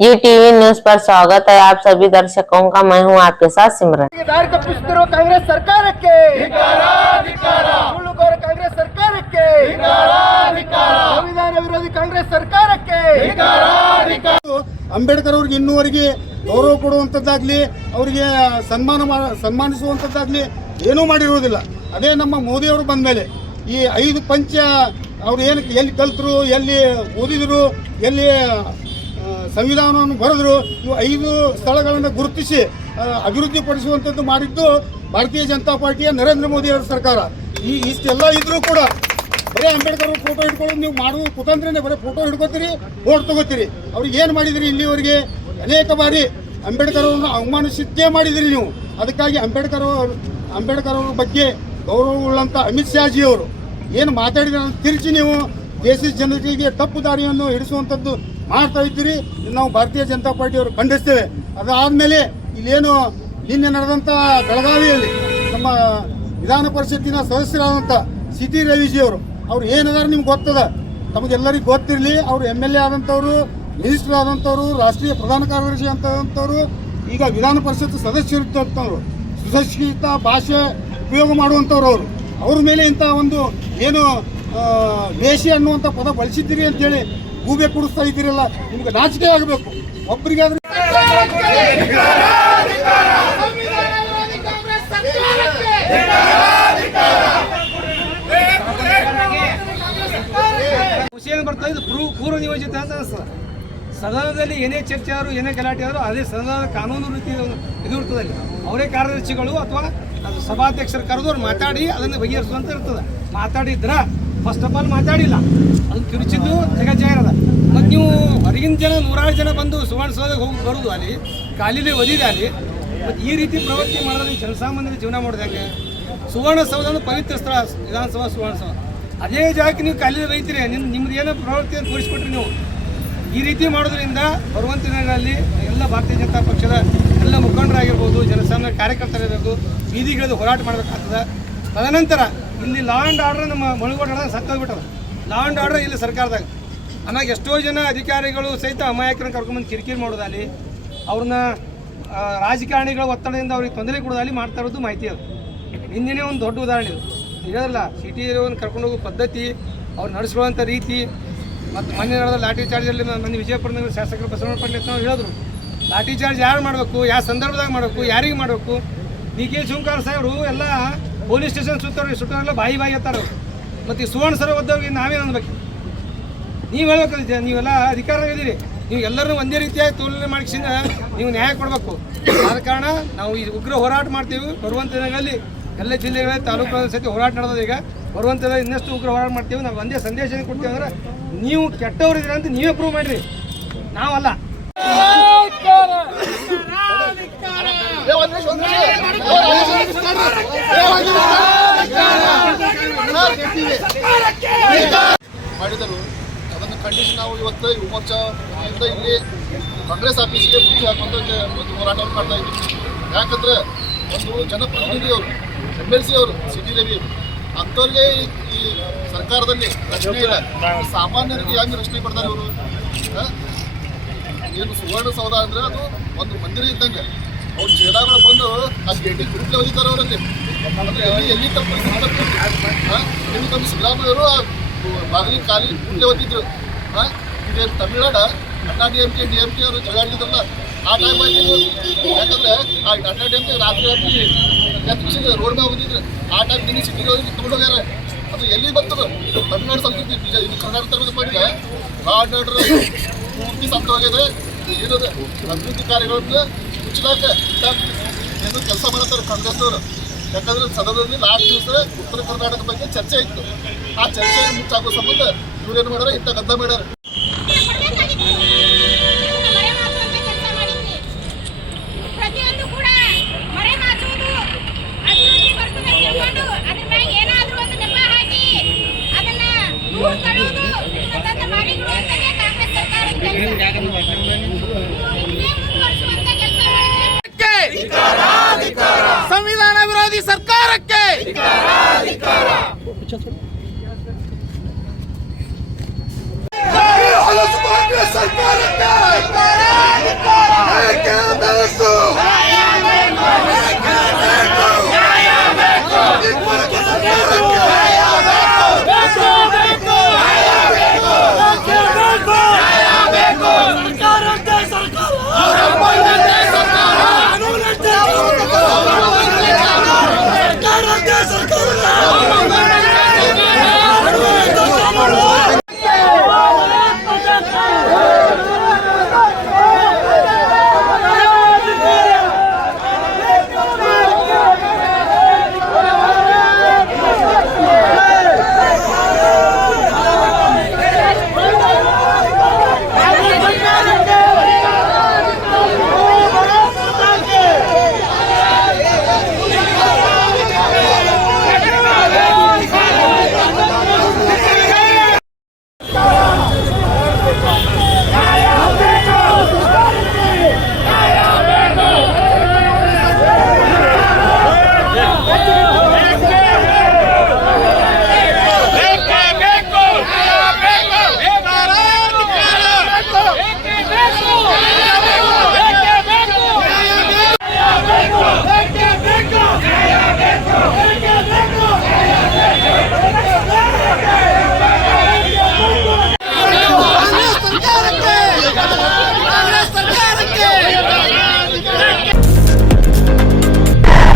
You TV news पर स्वागत है आप सभी दर्शकों का मैं हूं आपके साथ सिमरन ದಾರಿ ತಪ್ಪಿಸುತ್ತಿರುವ ಕಾಂಗ್ರೆಸ್ ಸರ್ಕಾರಕ್ಕೆ ಸುಳ್ಳುಕೋರ ಕಾಂಗ್ರೆಸ್ ಸರ್ಕಾರಕ್ಕೆ ಸಂವಿಧಾನ ವಿರೋಧಿ ಕಾಂಗ್ರೆಸ್ ಸರ್ಕಾರಕ್ಕೆ ಅಂಬೇಡ್ಕರ್ ಅವ್ರಿಗೆ ಇನ್ನೂವರೆಗೆ ಗೌರವ ಕೊಡುವಂಥದ್ದಾಗ್ಲಿ ಅವರಿಗೆ ಸನ್ಮಾನ ಮಾ- ಸನ್ಮಾನಿಸುವಂಥದ್ದಾಗ್ಲಿ ಏನೂ ಮಾಡಿರುವುದಿಲ್ಲ ಅದೇ ನಮ್ಮ ಮೋದಿಯವರು ಬಂದ ಮೇಲೆ ಈ ಐದು ಪಂಚ ಅವ್ರು ಏನು ಎಲ್ಲಿ ಕಲ್ತರು ಎಲ್ಲಿ ಓದಿದರು ಎಲ್ಲಿ ಆ, ಸಂವಿಧಾನವನ್ನು ಬರೆದ್ರು ಇವು ಐದು ಸ್ಥಳಗಳನ್ನು ಗುರುತಿಸಿ ಅಭಿವೃದ್ಧಿಪಡಿಸುವಂಥದ್ದು ಮಾಡಿದ್ದು ಭಾರತೀಯ ಜನತಾ ಪಾರ್ಟಿಯ ನರೇಂದ್ರ ಮೋದಿ ಅವರ ಸರ್ಕಾರ. ಈ ಇಷ್ಟೆಲ್ಲ ಇದ್ರೂ ಕೂಡ ಬರೀ ಅಂಬೇಡ್ಕರ್ ಫೋಟೋ ಹಿಡ್ಕೊಳ್ಳೋದು ನೀವು ಮಾಡುವ ಕುತಂತ್ರನೇ, ಬರೀ ಫೋಟೋ ಹಿಡ್ಕೋತೀರಿ ಓಟ್ ತಗೋತೀರಿ. ಅವ್ರಿಗೆ ಏನು ಮಾಡಿದಿರಿ ಇಲ್ಲಿವರೆಗೆ? ಅನೇಕ ಬಾರಿ ಅಂಬೇಡ್ಕರ್ ಅವರನ್ನು ಅವಮಾನಿಸಿದ್ದೇ ಮಾಡಿದಿರಿ ನೀವು. ಅದಕ್ಕಾಗಿ ಅಂಬೇಡ್ಕರ್ ಅವರು, ಅಂಬೇಡ್ಕರ್ ಅವ್ರ ಬಗ್ಗೆ ಗೌರವವುಳ್ಳಂಥ ಅಮಿತ್ ಶಾಜಿ ಅವರು ಏನು ಮಾತಾಡಿದ್ರೆ ತಿರುಚಿ ನೀವು ದೇಶದ ಜನರಿಗೆ ತಪ್ಪು ದಾರಿಯನ್ನು ಹಿಡಿಸುವಂಥದ್ದು ಮಾಡ್ತಾ ಇದ್ದೀರಿ. ಇದು ನಾವು ಭಾರತೀಯ ಜನತಾ ಪಾರ್ಟಿಯವರು ಖಂಡಿಸ್ತೇವೆ. ಅದಾದಮೇಲೆ ಇಲ್ಲೇನು ನಿನ್ನೆ ನಡೆದಂಥ ಬೆಳಗಾವಿಯಲ್ಲಿ ನಮ್ಮ ವಿಧಾನ ಪರಿಷತ್ತಿನ ಸದಸ್ಯರಾದಂಥ ಸಿ ಟಿ ರವಿಜಿಯವರು, ಅವ್ರು ಏನದಾರ ನಿಮ್ಗೆ ಗೊತ್ತದ? ತಮಗೆಲ್ಲರಿಗೂ ಗೊತ್ತಿರಲಿ. ಅವರು ಎಂ ಎಲ್ ಎ ಆದಂಥವ್ರು ಮಿನಿಸ್ಟರ್ ಆದಂಥವ್ರು ರಾಷ್ಟ್ರೀಯ ಪ್ರಧಾನ ಕಾರ್ಯದರ್ಶಿ ಅಂತಂಥವ್ರು ಈಗ ವಿಧಾನ ಪರಿಷತ್ ಸದಸ್ಯರಿದ್ದಂಥವ್ರು ಸುಶಿಕ್ಷಿತ ಭಾಷೆ ಉಪಯೋಗ ಮಾಡುವಂಥವ್ರು ಅವರು. ಅವ್ರ ಮೇಲೆ ಇಂಥ ಒಂದು ಏನು ವೇಷಿ ಅನ್ನುವಂಥ ಪದ ಬಳಸಿದ್ದೀರಿ ಅಂತೇಳಿ ಗೂಬೆ ಕುಡಿಸ್ತಾ ಇದ್ದೀರಲ್ಲ, ನಿಮ್ಗೆ ನಾಚಿಕೆ ಆಗಬೇಕು. ಒಬ್ಬರಿಗಾದ್ರೂ ಖುಷಿಯನ್ನು ಬರ್ತಾ ಇದ್ದು ಪೂರ್ವ ನಿಯೋಜಿತ ಅಂತ ಸದನದಲ್ಲಿ ಏನೇ ಚರ್ಚೆ ಆದರೂ, ಏನೇ ಗಲಾಟೆ ಆದರೂ, ಅದೇ ಸದನದ ಕಾನೂನು ರೀತಿ ಇದು ಇರ್ತದೆ ಅಲ್ಲಿ. ಅವರೇ ಕಾರ್ಯದರ್ಶಿಗಳು ಅಥವಾ ಸಭಾಧ್ಯಕ್ಷರು ಕರೆದು ಅವ್ರು ಮಾತಾಡಿ, ಅದನ್ನು ಬಗೆಹರಿಸುವಂತ ಇರ್ತದೆ. ಮಾತಾಡಿದ್ರ ಫಸ್ಟ್ ಆಫ್ ಆಲ್ ಮಾತಾಡಿಲ್ಲ. ಅದನ್ನು ಜಗ ಜಗಜ್ಜಾಹಿರದ ಮತ್ತು ನೀವು ಹೊರಗಿನ ಜನ, ನೂರಾರು ಜನ ಬಂದು ಸುವರ್ಣಸೌಧಕ್ಕೆ ಹೋಗಿ ಬರೋದು ಅಲ್ಲಿ, ಕಾಲಿಲೆ ಒದಿದೆ ಅಲ್ಲಿ. ಮತ್ತು ಈ ರೀತಿ ಪ್ರವೃತ್ತಿ ಮಾಡಿದ್ರೆ ಜನಸಾಮಾನ್ಯರ ಜೀವನ ಮಾಡೋದು ಸುವರ್ಣಸೌಧ ಅಂದ್ರೆ ಪವಿತ್ರ ಸ್ಥಳ, ವಿಧಾನಸಭಾ ಸುವರ್ಣಸೌಧ. ಅದೇ ಜಾಗಕ್ಕೆ ನೀವು ಕಾಲಿಲೆ ಬೈತೀರಿ ನಿಮ್ಮ ನಿಮ್ದು ಏನೋ ಪ್ರವೃತ್ತಿಯನ್ನು ತೋರಿಸ್ಕೊಟ್ರಿ ನೀವು. ಈ ರೀತಿ ಮಾಡೋದ್ರಿಂದ ಬರುವಂತ ದಿನಗಳಲ್ಲಿ ಎಲ್ಲ ಭಾರತೀಯ ಜನತಾ ಪಕ್ಷದ ಎಲ್ಲ ಮುಖಂಡರಾಗಿರ್ಬೋದು, ಜನಸಾಮಾನ್ಯ ಕಾರ್ಯಕರ್ತರಿರಬೇಕು, ಬೀದಿಗಿಳಿದು ಹೋರಾಟ ಮಾಡಬೇಕಾಗ್ತದೆ. ತದನಂತರ ಇಲ್ಲಿ ಲಾ ಆ್ಯಂಡ್ ಆರ್ಡರ್ ನಮ್ಮ ಮಳುಗೋಡ ಸತ್ತೋಗ್ಬಿಟ್ಟದ ಲಾ ಆ್ಯಂಡ್ ಆರ್ಡರ್ ಇಲ್ಲಿ ಸರ್ಕಾರದಾಗ. ಆಮ್ಯಾಗ ಎಷ್ಟೋ ಜನ ಅಧಿಕಾರಿಗಳು ಸಹಿತ ಅಮಾಯಕರನ್ನ ಕರ್ಕೊಂಬಂದು ಕಿರಿಕಿರಿ ಮಾಡೋದಲ್ಲಿ ಅವ್ರನ್ನ ರಾಜಕಾರಣಿಗಳ ಒತ್ತಡದಿಂದ ಅವ್ರಿಗೆ ತೊಂದರೆ ಕೊಡೋದಲ್ಲಿ ಮಾಡ್ತಾ ಇರೋದು ಮಾಹಿತಿ ಅದು. ಹಿಂದಿನೇ ಒಂದು ದೊಡ್ಡ ಉದಾಹರಣೆ ಇದು. ಇರೋದಲ್ಲ ಸಿಟಿ ಇರೋನ್ ಕರ್ಕೊಂಡು ಹೋಗೋ ಪದ್ಧತಿ, ಅವ್ರು ನಡೆಸ್ಕೊಳ್ಳೋಂಥ ರೀತಿ, ಮತ್ತು ಮೊನ್ನೆ ನಡೆದ ಲಾಠಿ ಚಾರ್ಜಲ್ಲಿ ಮೊನ್ನೆ ನಗರ ಶಾಸಕರು ಬಸವಣ್ಣ ಪಂಡಿತ್ ನಾವು ಹೇಳಿದ್ರು. ಲಾಠಿ ಚಾರ್ಜ್ ಯಾರು ಮಾಡಬೇಕು, ಯಾವ ಸಂದರ್ಭದಾಗ ಮಾಡಬೇಕು, ಯಾರಿಗೆ ಮಾಡಬೇಕು? ಡಿ ಕೆ ಶಿವಕುಮಾರ್ ಸಾಹೇಬರು ಎಲ್ಲ ಪೊಲೀಸ್ ಸ್ಟೇಷನ್ ಸುತ್ತವ್ರು ಸುಟ್ಟವರೆಲ್ಲ ಬಾಯಿ ಬಾಯಿ ಎತ್ತಾರ ಮತ್ತು ಈ ಸುವರ್ಣ ಸರ ಒದ್ದವ್ರಿಗೆ ನಾವೇನು ಅನ್ಬೇಕು. ನೀವು ಹೇಳ್ಬೇಕು ನೀವೆಲ್ಲ ಅಧಿಕಾರದಲ್ಲಿದ್ದೀರಿ. ನೀವು ಎಲ್ಲರೂ ಒಂದೇ ರೀತಿಯಾಗಿ ತೋಲನೆ ಮಾಡಿಸಿದ ನೀವು ನ್ಯಾಯ ಕೊಡಬೇಕು. ಆದ ಕಾರಣ ನಾವು ಈ ಉಗ್ರ ಹೋರಾಟ ಮಾಡ್ತೀವಿ. ಬರುವಂಥ ದಿನಗಳಲ್ಲಿ ಎಲ್ಲ ಜಿಲ್ಲೆಗಳ ತಾಲೂಕು ಸತಿ ಹೋರಾಟ ನಡೆದ ಈಗ. ಬರುವಂಥ ಇನ್ನಷ್ಟು ಉಗ್ರ ಹೋರಾಟ ಮಾಡ್ತೀವಿ. ನಾವು ಒಂದೇ ಸಂದೇಶ ಕೊಡ್ತೀವಿ ಅಂದ್ರೆ, ನೀವು ಕೆಟ್ಟವರಿದ್ದೀರ ಅಂತ ನೀವೇ ಪ್ರೂವ್ ಮಾಡಿರಿ. ನಾವಲ್ಲ. ಮಾಡಿದರು. ಅದನ್ನು ಖಂಡಿಸಿ ನಾವು ಇವತ್ತು ಯುವ ಮೋರ್ಚಾದಿಂದ ಇಲ್ಲಿ ಕಾಂಗ್ರೆಸ್ ಆಫೀಸ್ಗೆ ಮುಖ್ಯ ಹಾಕೊಂಡು ಒಂದು ಹೋರಾಟವನ್ನು ಮಾಡ್ತಾ ಇದ್ದೀವಿ. ಯಾಕಂದ್ರೆ ಒಂದು ಜನಪ್ರತಿನಿಧಿಯವರು, ಎಂ ಎಲ್ ಸಿ ಅವರು ಸಿ ಟಿ ರವಿ ಅಂಥವ್ರಿಗೆ ಈ ಸರ್ಕಾರದಲ್ಲಿ ರಕ್ಷಣೆ ಇಲ್ಲ. ಸಾಮಾನ್ಯರಿಗೆ ಹೆಂಗೆ ರಕ್ಷಣೆ ಕೊಡ್ತಾರೆ ಇವರು? ಏನು ಸುವರ್ಣಸೌಧ ಅಂದ್ರೆ ಅದು ಒಂದು ಮಂದಿರ ಇದ್ದಂಗೆ. ಅವ್ರ ಜೇಡಾಗಳು ಬಂದು ಆ ಸ್ಟೇಟಿಗೆ ಕುರುಟ್ಲೆ ಹೋಗಿದ್ದಾರೆ ಅವರಲ್ಲಿ. ಅಂದ್ರೆ ಎಲ್ಲಿ ತಪ್ಪು ಎಲ್ಲಿ ತಮ್ಮ ಸಿದ್ದರಾಮಯ್ಯವರು ಆ ಬಾಗಿಲಿ ಖಾಲಿ ಕುರುಟ್ಲೆ ಓದಿದ್ರು ಇದೇ ತಮಿಳ್ನಾಡ Anna D M K D M K ಅವರು ಜಗಾಡಿದ್ರಲ್ಲ ಆ ಟೈಮ್ ಯಾಕಂದ್ರೆ ಆ ಅಣ್ಣಾ ಡಿ ಎಂ ಕೆ ರಾತ್ರಿ ರಾತ್ರಿ ರೋಡ್ ಮೇಲೆ ಹೋಗಿದ್ರು. ಆ ಟೈಮ್ ದಿನ ಸಿಟಿಗೆ ಹೋಗಿ ತಗೊಂಡೋಗ್ಯಾರ ಅದು ಎಲ್ಲಿ ಬರ್ತದ ತಮಿಳ್ನಾಡು ಸಂಸ್ಕೃತಿ ನಿಜ ಇದು ಕರ್ನಾಟಕ ತರಬೇಕು ಮಾಡಿದ್ರೆ ಆರ್ಡರ್ ಪೂರ್ತಿ ಸಂತೋಗಿದೆ ಏನದು? ಅಭಿವೃದ್ಧಿ ಕಾರ್ಯಗಳನ್ನ ಮುಚ್ಚಲಾಕ ಏನು ಕೆಲಸ ಮಾಡ್ತಾರೆ ಕಾಂಗ್ರೆಸ್ನವರು. ಯಾಕಂದ್ರೆ ಸದನದಲ್ಲಿ ಲಾಸ್ಟ್ ದಿವಸ ಉತ್ತರ ಕರ್ನಾಟಕ ಬಗ್ಗೆ ಚರ್ಚೆ ಇತ್ತು. ಆ ಚರ್ಚೆ ಮುಚ್ಚಾಕೋ ಸಂಬಂಧ ಇವ್ರೇನು ಮಾಡ್ಯಾರ? ಇಂಥ ಗದ್ದ ಮಾಡ್ಯಾರ. ವಿರೋಧಿ ಸರ್ಕಾರಕ್ಕೆ! ಸರ್ಕಾರಕ್ಕೆ!